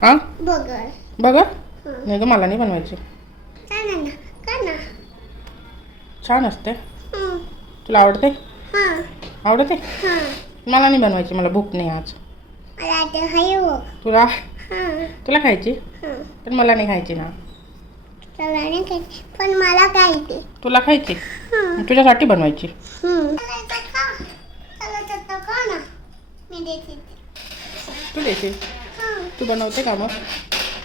हां बगर बघा हं. नाही ग, मला नाही बनवायची. छान ना का ना छान असते. हं. तुला आवडते? हां आवडते. हां मला नाही बनवायची, मला भूक नाही आज. मला आता हाय हो तुला हां तुला खायची हां पण मला नाही खायची ना. चला नाही खायची पण मला खायची. तुला खायची हां तुझ्यासाठी बनवायची. चला का ना मी देते. तू देशील? हां तू बनवते का मग?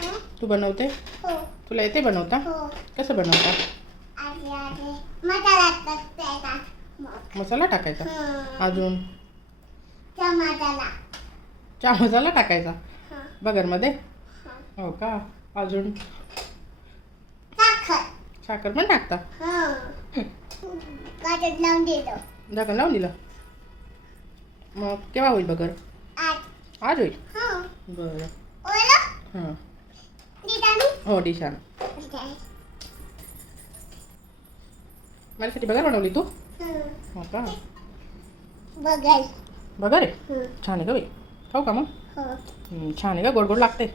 हां तू बनवते? हो तुला येते बनवता? हो कसं बनवता? आधी आधी मसाला टाकायचा मग मसाला टाकायचा. हां अजून टमाटाला चहा मसाला टाकायचा हां बगरमध्ये. हां हो का? अजून साखर साखर पण टाकता? हां काटत लावून देतो. ढक्कन लावून दिलं. मग केव्हा होईल बगर? आज आज होईल. हां बरं. ओला हां देता मी हो डिशान. माझ्यासाठी बगर बनवली तू? हो का? बघाल बगर आहे. छान आहे का बाई? खाऊ का मग? हो छान आहे का? गोड गोड लागते.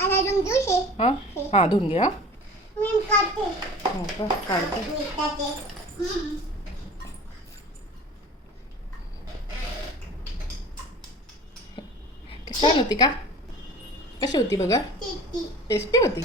आता तुम जुशे हां हां धुवून घे. हां मी काढते हो का? काढते. मी काढते छान होती का? कशी होती बगर? ती टेस्टी होती.